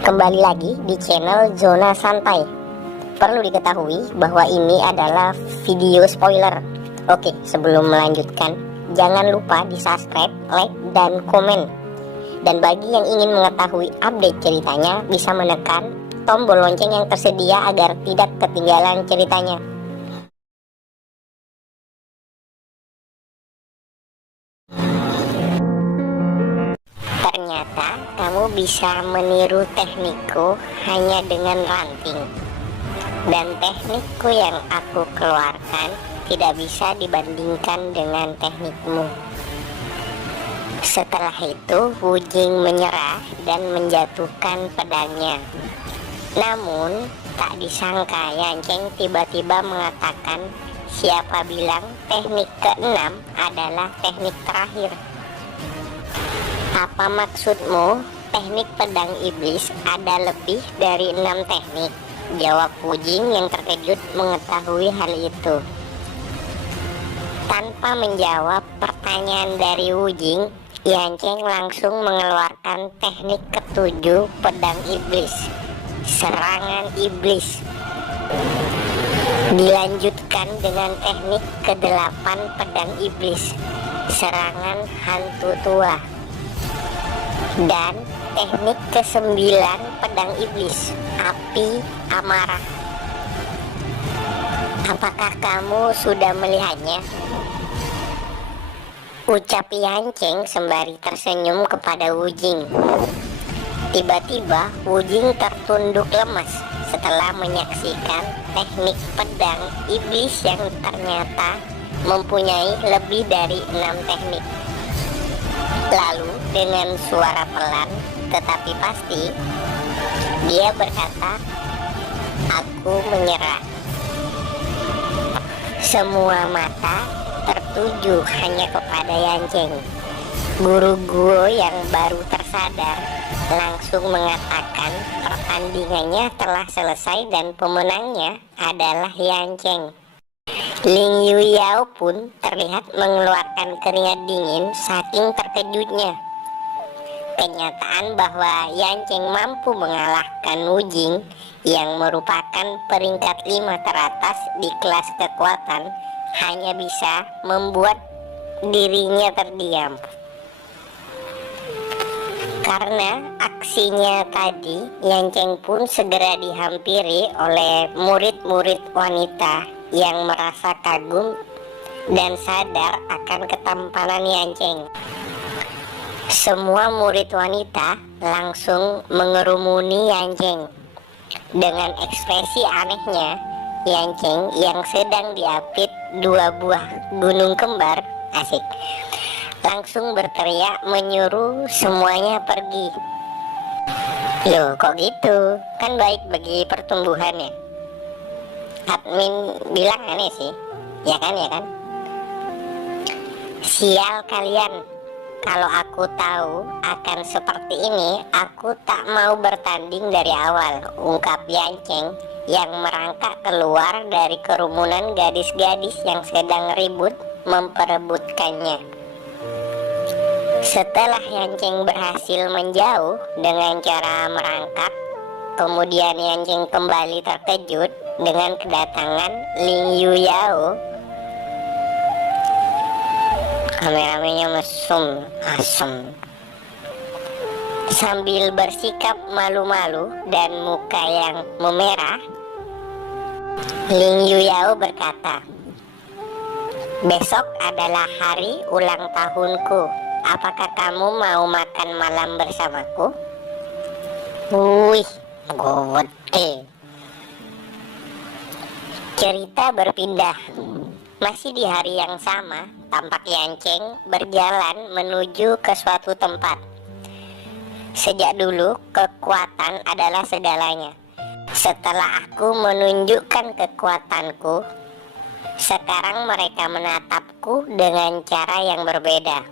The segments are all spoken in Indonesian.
Kembali lagi di channel Zona Santai. Perlu diketahui bahwa ini adalah video spoiler. Oke, sebelum melanjutkan, jangan lupa di subscribe, like, dan komen. Dan bagi yang ingin mengetahui update ceritanya, bisa menekan tombol lonceng yang tersedia agar tidak ketinggalan ceritanya. Ternyata kamu bisa meniru teknikku hanya dengan ranting. Dan teknikku yang aku keluarkan tidak bisa dibandingkan dengan teknikmu. Setelah itu Wujing menyerah dan menjatuhkan pedangnya. Namun tak disangka Yancheng tiba-tiba mengatakan, siapa bilang teknik keenam adalah teknik terakhir? Apa maksudmu? Teknik pedang iblis ada lebih dari 6 teknik? Jawab Wujing yang terkejut mengetahui hal itu. Tanpa menjawab pertanyaan dari Wujing, Yancheng langsung mengeluarkan teknik ketujuh pedang iblis, serangan iblis. Dilanjutkan dengan teknik ke-8 pedang iblis, serangan hantu tua. Dan teknik ke-9 pedang iblis, api amarah. Apakah kamu sudah melihatnya? Ucap Yancheng sembari tersenyum kepada Wujing. Tiba-tiba Wujing tertunduk lemas setelah menyaksikan teknik pedang iblis yang ternyata mempunyai lebih dari 6 teknik. Lalu dengan suara pelan tetapi pasti, dia berkata, "Aku menyerah." Semua mata tertuju hanya kepada Yancheng. Guru Guo yang baru tersadar langsung mengatakan pertandingannya telah selesai dan pemenangnya adalah Yancheng. Ling Yuyao pun terlihat mengeluarkan keringat dingin saking terkejutnya. Kenyataan bahwa Yancheng mampu mengalahkan Wujing yang merupakan peringkat 5 teratas di kelas kekuatan hanya bisa membuat dirinya terdiam. Karena aksinya tadi, Yancheng pun segera dihampiri oleh murid-murid wanita yang merasa kagum dan sadar akan ketampanan Yancheng. Semua murid wanita langsung mengerumuni Yancheng. Dengan ekspresi anehnya, Yancheng yang sedang diapit 2 buah gunung kembar, asik, langsung berteriak menyuruh semuanya pergi. Loh, kok gitu? Kan baik bagi pertumbuhannya. Admin bilang aneh sih. Ya kan? Sial kalian. Kalau aku tahu akan seperti ini, aku tak mau bertanding dari awal, ungkap Yancheng yang merangkak keluar dari kerumunan gadis-gadis yang sedang ribut memperebutkannya. Setelah Yancheng berhasil menjauh dengan cara merangkak, kemudian Yancheng kembali terkejut dengan kedatangan Ling Yuyao. Kameramennya mesum, asem. Sambil bersikap malu-malu dan muka yang memerah, Ling Yuyao berkata, "Besok adalah hari ulang tahunku. Apakah kamu mau makan malam bersamaku?" Wih, gede. Cerita berpindah. Masih di hari yang sama, tampak Yancheng berjalan menuju ke suatu tempat. Sejak dulu, kekuatan adalah segalanya. Setelah aku menunjukkan kekuatanku, sekarang mereka menatapku dengan cara yang berbeda.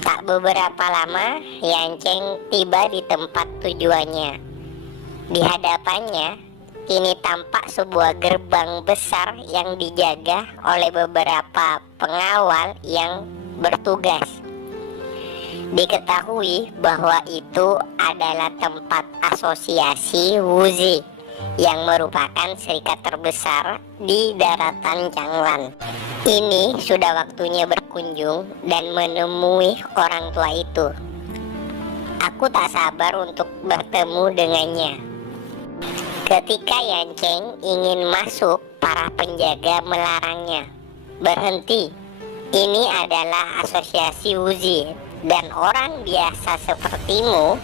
Tak beberapa lama, Yancheng tiba di tempat tujuannya. Di hadapannya kini tampak sebuah gerbang besar yang dijaga oleh beberapa pengawal yang bertugas. Diketahui bahwa itu adalah tempat asosiasi Wuzi yang merupakan serikat terbesar di daratan Changlan. Ini sudah waktunya berkunjung dan menemui orang tua itu. Aku tak sabar untuk bertemu dengannya. Ketika Yancheng ingin masuk, para penjaga melarangnya. Berhenti, ini adalah asosiasi Wuzi dan orang biasa sepertimu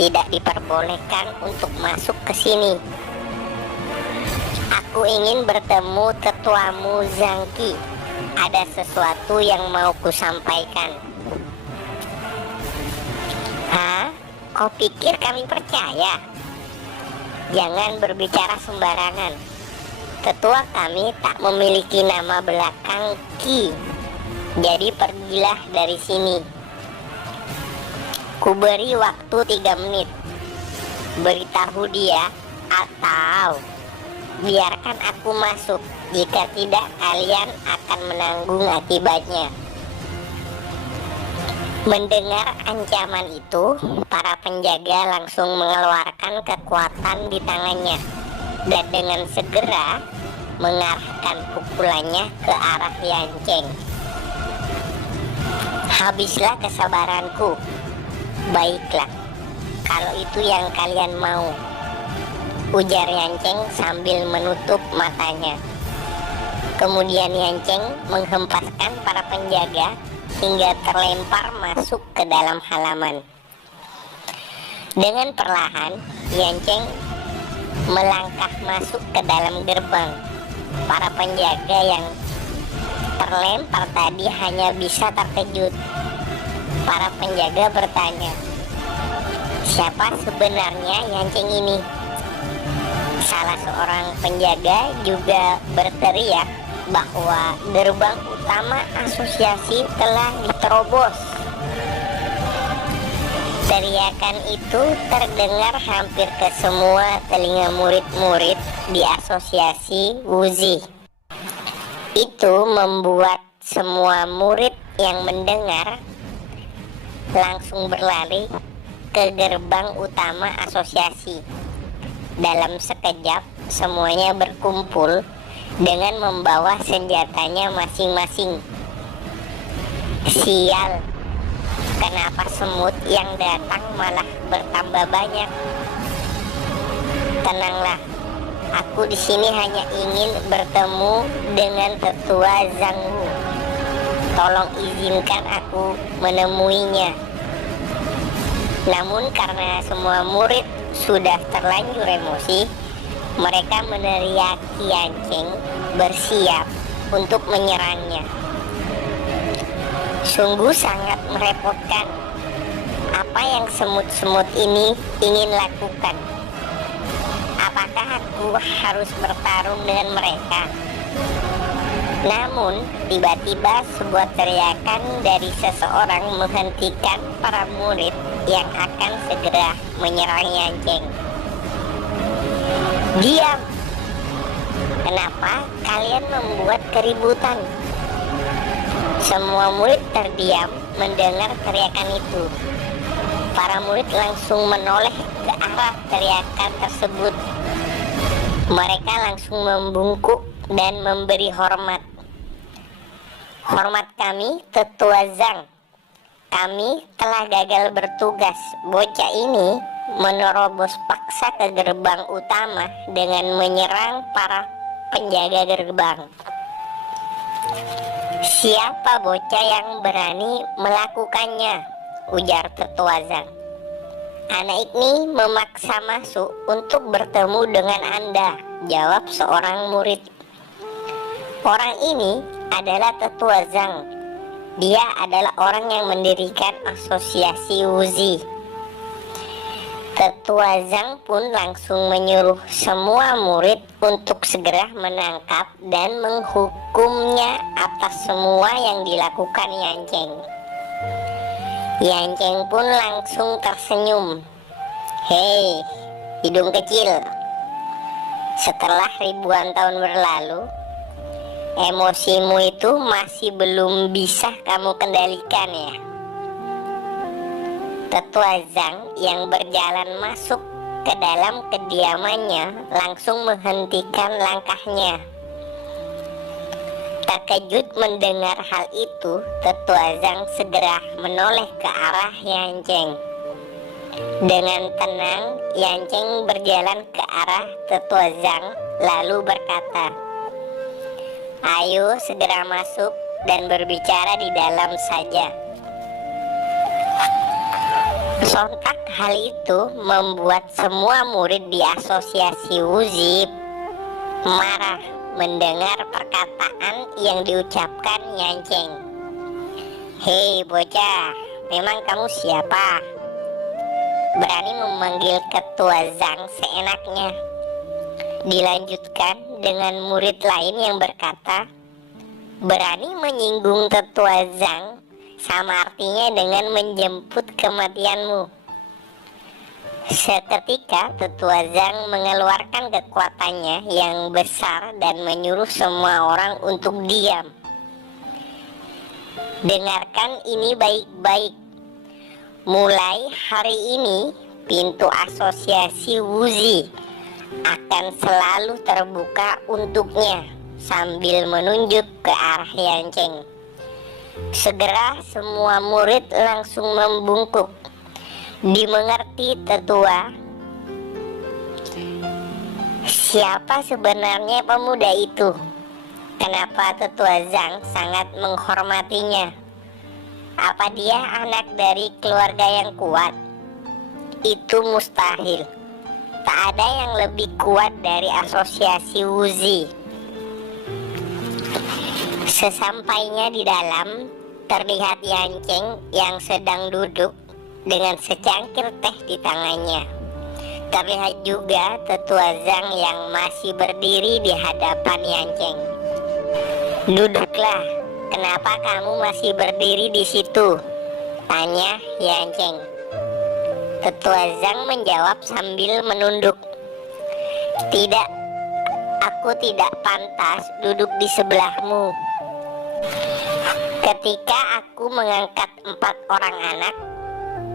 tidak diperbolehkan untuk masuk ke sini. Aku ingin bertemu ketuamu Zhang Qi. Ada sesuatu yang mau kusampaikan. Hah? Kau pikir kami percaya? Jangan berbicara sembarangan. Ketua kami tak memiliki nama belakang Qi. Jadi pergilah dari sini. Kuberi waktu 3 menit. Beritahu dia atau biarkan aku masuk. Jika tidak, kalian akan menanggung akibatnya. Mendengar ancaman itu, para penjaga langsung mengeluarkan kekuatan di tangannya dan dengan segera mengarahkan pukulannya ke arah Yancheng. Habislah kesabaranku. Baiklah, kalau itu yang kalian mau, ujar Yancheng sambil menutup matanya. Kemudian Yancheng menghempaskan para penjaga hingga terlempar masuk ke dalam halaman. Dengan perlahan, Yancheng melangkah masuk ke dalam gerbang. Para penjaga yang terlempar tadi hanya bisa terkejut. Para penjaga bertanya, siapa sebenarnya Yancheng ini? Salah seorang penjaga juga berteriak bahwa gerbang utama asosiasi telah diterobos. Teriakan itu terdengar hampir ke semua telinga murid-murid di asosiasi Wuzi. Itu membuat semua murid yang mendengar langsung berlari ke gerbang utama asosiasi. Dalam sekejap semuanya berkumpul dengan membawa senjatanya masing-masing. Sial, kenapa semut yang datang malah bertambah banyak? Tenanglah, aku di sini hanya ingin bertemu dengan tetua Zhang Wu. Tolong izinkan aku menemuinya. Namun karena semua murid sudah terlanjur emosi, mereka meneriaki Yancheng bersiap untuk menyerangnya. Sungguh sangat merepotkan. Apa yang semut-semut ini ingin lakukan? Apakah aku harus bertarung dengan mereka? Namun, tiba-tiba sebuah teriakan dari seseorang menghentikan para murid yang akan segera menyerang Yancheng. Diam! Kenapa kalian membuat keributan? Semua murid terdiam mendengar teriakan itu. Para murid langsung menoleh ke arah teriakan tersebut. Mereka langsung membungkuk dan memberi hormat. Hormat kami, Tetua Zhang. Kami telah gagal bertugas. Bocah ini menerobos paksa ke gerbang utama dengan menyerang para penjaga gerbang. Siapa bocah yang berani melakukannya? Ujar Tetua Zhang. Anak ini memaksa masuk untuk bertemu dengan Anda, jawab seorang murid. Orang ini adalah Tetua Zhang. Dia adalah orang yang mendirikan asosiasi Wuzi. Tetua Zhang pun langsung menyuruh semua murid untuk segera menangkap dan menghukumnya atas semua yang dilakukan Yancheng. Yancheng pun langsung tersenyum. Hei, hidung kecil. Setelah ribuan tahun berlalu, emosimu itu masih belum bisa kamu kendalikan ya? Tetua Zhang yang berjalan masuk ke dalam kediamannya langsung menghentikan langkahnya. Terkejut mendengar hal itu, Tetua Zhang segera menoleh ke arah Yancheng. Dengan tenang, Yancheng berjalan ke arah Tetua Zhang lalu berkata, "Ayo segera masuk dan berbicara di dalam saja." Sontak hal itu membuat semua murid di asosiasi Wuzi marah mendengar perkataan yang diucapkan Yancheng. "Hei bocah, memang kamu siapa? Berani memanggil Ketua Zhang seenaknya?" Dilanjutkan dengan murid lain yang berkata, "Berani menyinggung Tetua Zhang sama artinya dengan menjemput kematianmu." Seketika Tetua Zhang mengeluarkan kekuatannya yang besar dan menyuruh semua orang untuk diam. "Dengarkan ini baik-baik. Mulai hari ini pintu asosiasi Wuzi akan selalu terbuka untuknya," sambil menunjuk ke arah Yancheng. Segera semua murid langsung membungkuk. "Dimengerti, Tetua." Siapa sebenarnya pemuda itu? Kenapa Tetua Zhang sangat menghormatinya? Apa dia anak dari keluarga yang kuat? Itu mustahil. Tak ada yang lebih kuat dari asosiasi Wuzi. Sesampainya di dalam, terlihat Yancheng yang sedang duduk dengan secangkir teh di tangannya. Terlihat juga Tetua Zhang yang masih berdiri di hadapan Yancheng. "Duduklah, kenapa kamu masih berdiri di situ?" tanya Yancheng. Tetua Zhang menjawab sambil menunduk, "Tidak, aku tidak pantas duduk di sebelahmu. Ketika aku mengangkat 4 orang anak,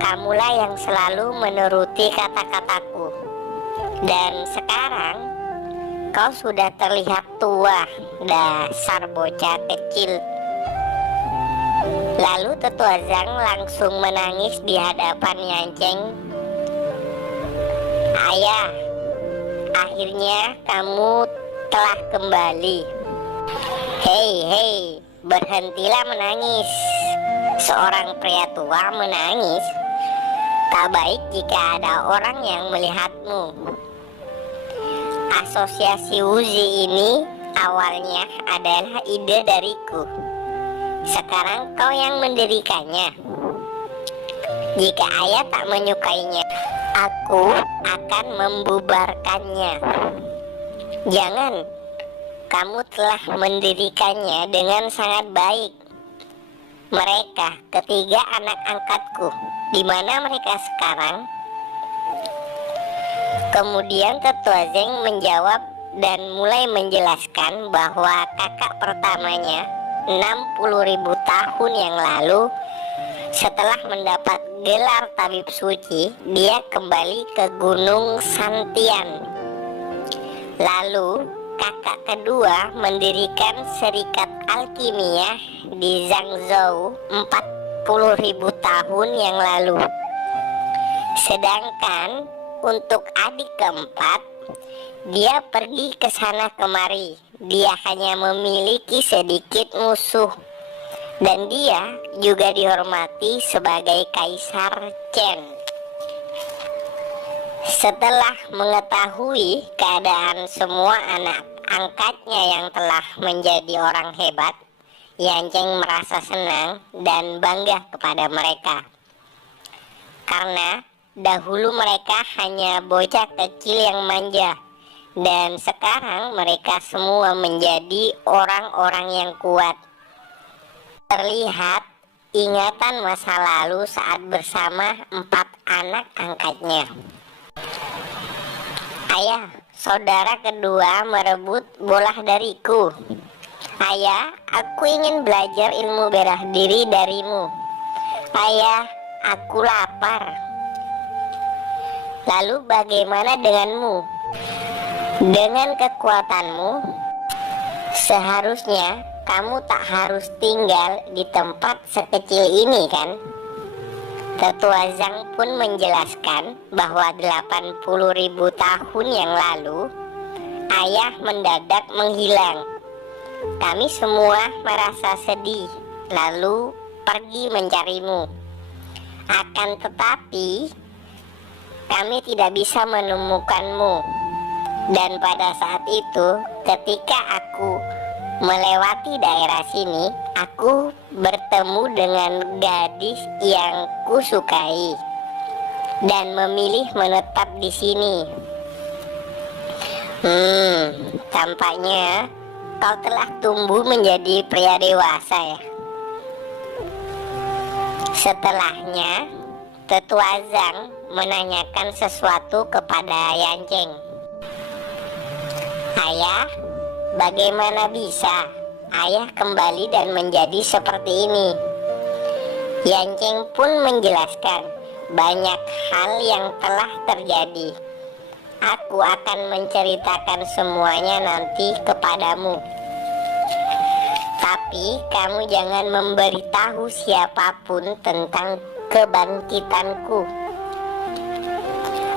kamulah yang selalu menuruti kata-kataku. Dan sekarang kau sudah terlihat tua, dasar bocah kecil." Lalu Tetua Zhang langsung menangis di hadapan Yancheng. "Ayah, akhirnya kamu telah kembali." Hei, berhentilah menangis. Seorang pria tua menangis. Tak baik jika ada orang yang melihatmu. Asosiasi Wuzi ini awalnya adalah ide dariku. Sekarang kau yang mendirikannya. Jika ayah tak menyukainya, aku akan membubarkannya. Jangan, kamu telah mendirikannya dengan sangat baik. Mereka ketiga anak angkatku, di mana mereka sekarang? Kemudian Tetua Zhang menjawab dan mulai menjelaskan bahwa kakak pertamanya 60.000 tahun yang lalu, setelah mendapat gelar tabib suci, dia kembali ke Gunung Santian. Lalu kakak kedua mendirikan serikat alkimia di Zhangzhou 40.000 tahun yang lalu. Sedangkan untuk adik keempat, dia pergi ke sana kemari. Dia hanya memiliki sedikit musuh, dan dia juga dihormati sebagai Kaisar Chen. Setelah mengetahui keadaan semua anak angkatnya yang telah menjadi orang hebat, Yancheng merasa senang dan bangga kepada mereka. Karena dahulu mereka hanya bocah kecil yang manja, dan sekarang mereka semua menjadi orang-orang yang kuat. Terlihat ingatan masa lalu saat bersama 4 anak angkatnya. "Ayah, saudara kedua merebut bola dariku. Ayah, aku ingin belajar ilmu bela diri darimu. Ayah, aku lapar. Lalu bagaimana denganmu? Dengan kekuatanmu, seharusnya kamu tak harus tinggal di tempat sekecil ini kan? Tetua Zhang pun menjelaskan bahwa 80.000 tahun yang lalu ayah mendadak menghilang. Kami semua merasa sedih, lalu pergi mencarimu. Akan tetapi kami tidak bisa menemukanmu. Dan pada saat itu, ketika aku melewati daerah sini, aku bertemu dengan gadis yang kusukai dan memilih menetap di sini. Tampaknya kau telah tumbuh menjadi pria dewasa ya. Setelahnya, Tetua Zhang menanyakan sesuatu kepada Yancheng. Ayah, bagaimana bisa ayah kembali dan menjadi seperti ini? Yancheng pun menjelaskan banyak hal yang telah terjadi. Aku akan menceritakan semuanya nanti kepadamu. Tapi kamu jangan memberitahu siapapun tentang kebangkitanku.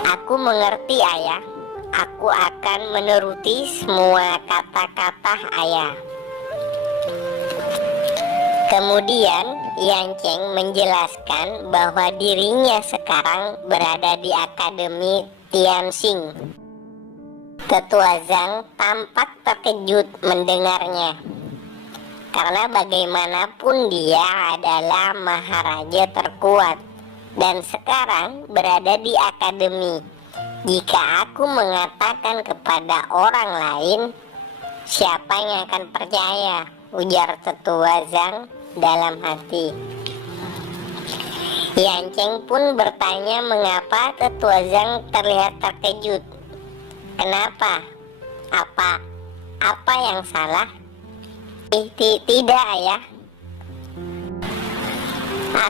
Aku mengerti ayah. Aku akan menuruti semua kata-kata ayah. Kemudian Yancheng menjelaskan bahwa dirinya sekarang berada di Akademi Tianxing. Tetua Zhang tampak terkejut mendengarnya, karena bagaimanapun dia adalah maharaja terkuat dan sekarang berada di akademi. Jika aku mengatakan kepada orang lain, siapa yang akan percaya? Ujar Tetua Zhang dalam hati. Yancheng pun bertanya mengapa Tetua Zhang terlihat terkejut. Kenapa? Apa yang salah? Tidak ayah.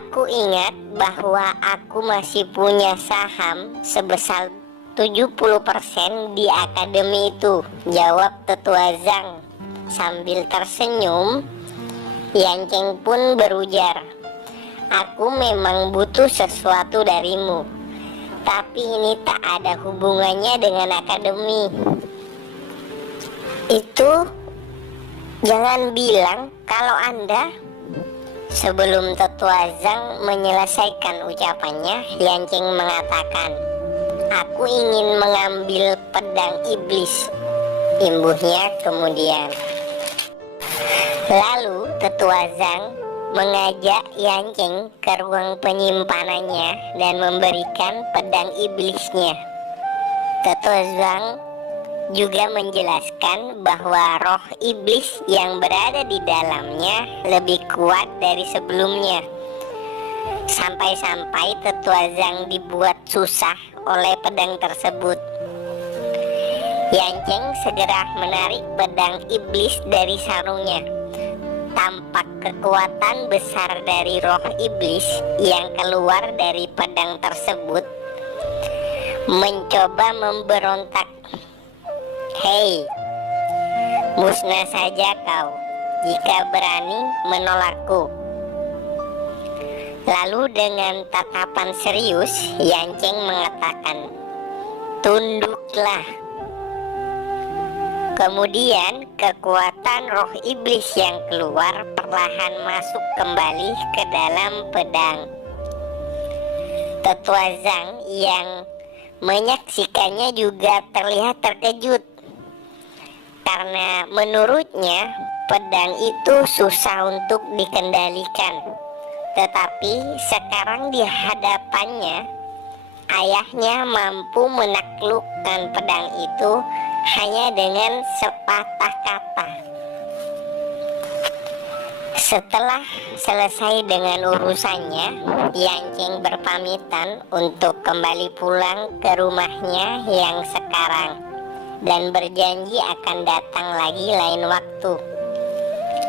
Aku ingat bahwa aku masih punya saham sebesar 70% di akademi itu, jawab Tetua Zhang. Sambil tersenyum, Yancheng pun berujar, aku memang butuh sesuatu darimu, tapi ini tak ada hubungannya dengan akademi. Itu jangan bilang kalau Anda. Sebelum Tetua Zhang menyelesaikan ucapannya, Yancheng mengatakan, aku ingin mengambil pedang iblis. Imbuhnya kemudian. Lalu Tetua Zhang mengajak Yancheng ke ruang penyimpanannya dan memberikan pedang iblisnya. Tetua Zhang juga menjelaskan bahwa roh iblis yang berada di dalamnya lebih kuat dari sebelumnya. Sampai-sampai Tetua Zhang dibuat susah oleh pedang tersebut. Yancheng segera menarik pedang iblis dari sarungnya. Tampak kekuatan besar dari roh iblis yang keluar dari pedang tersebut mencoba memberontak. Hei, musnah saja kau jika berani menolakku. Lalu dengan tatapan serius, Yancheng mengatakan, tunduklah. Kemudian kekuatan roh iblis yang keluar perlahan masuk kembali ke dalam pedang. Tetua Zhang yang menyaksikannya juga terlihat terkejut, karena menurutnya pedang itu susah untuk dikendalikan. Tetapi sekarang di hadapannya, ayahnya mampu menaklukkan pedang itu hanya dengan sepatah kata. Setelah selesai dengan urusannya, Yancheng berpamitan untuk kembali pulang ke rumahnya yang sekarang dan berjanji akan datang lagi lain waktu.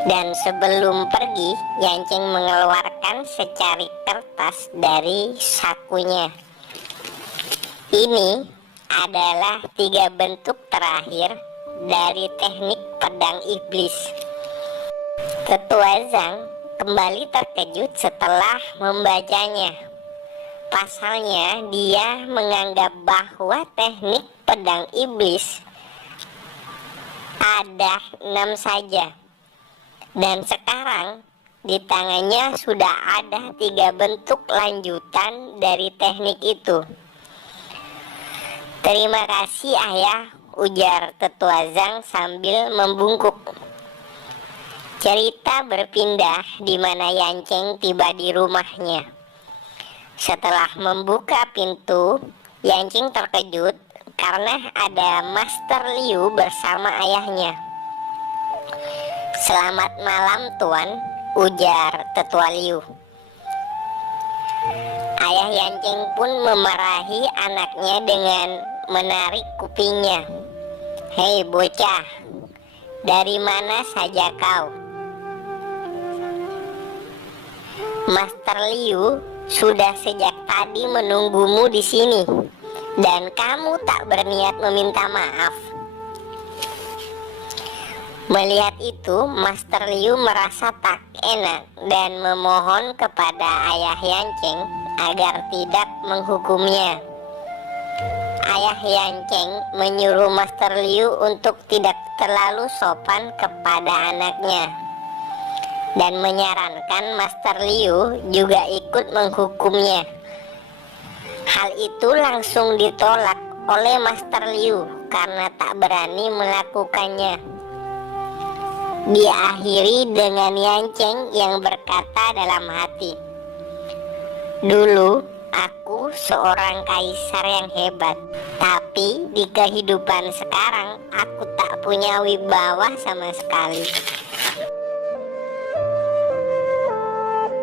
Dan sebelum pergi, Yanceng mengeluarkan secari kertas dari sakunya. Ini adalah 3 bentuk terakhir dari teknik pedang iblis. Tetua Zhang kembali terkejut setelah membacanya. Pasalnya, dia menganggap bahwa teknik pedang iblis ada 6 saja. Dan sekarang di tangannya sudah ada 3 bentuk lanjutan dari teknik itu. Terima kasih ayah, ujar Tetua Zhang sambil membungkuk. Cerita berpindah di mana Yanceng tiba di rumahnya. Setelah membuka pintu, Yanceng terkejut karena ada Master Liu bersama ayahnya. Selamat malam Tuan, ujar Tetua Liu. Ayah Yanceng pun memarahi anaknya dengan menarik kupingnya. Hei bocah, dari mana saja kau? Master Liu sudah sejak tadi menunggumu di sini, dan kamu tak berniat meminta maaf. Melihat itu, Master Liu merasa tak enak dan memohon kepada ayah Yanceng agar tidak menghukumnya. Ayah Yanceng menyuruh Master Liu untuk tidak terlalu sopan kepada anaknya dan menyarankan Master Liu juga ikut menghukumnya. Hal itu langsung ditolak oleh Master Liu karena tak berani melakukannya. Diakhiri dengan Yanceng yang berkata dalam hati, dulu aku seorang kaisar yang hebat, tapi di kehidupan sekarang aku tak punya wibawa sama sekali.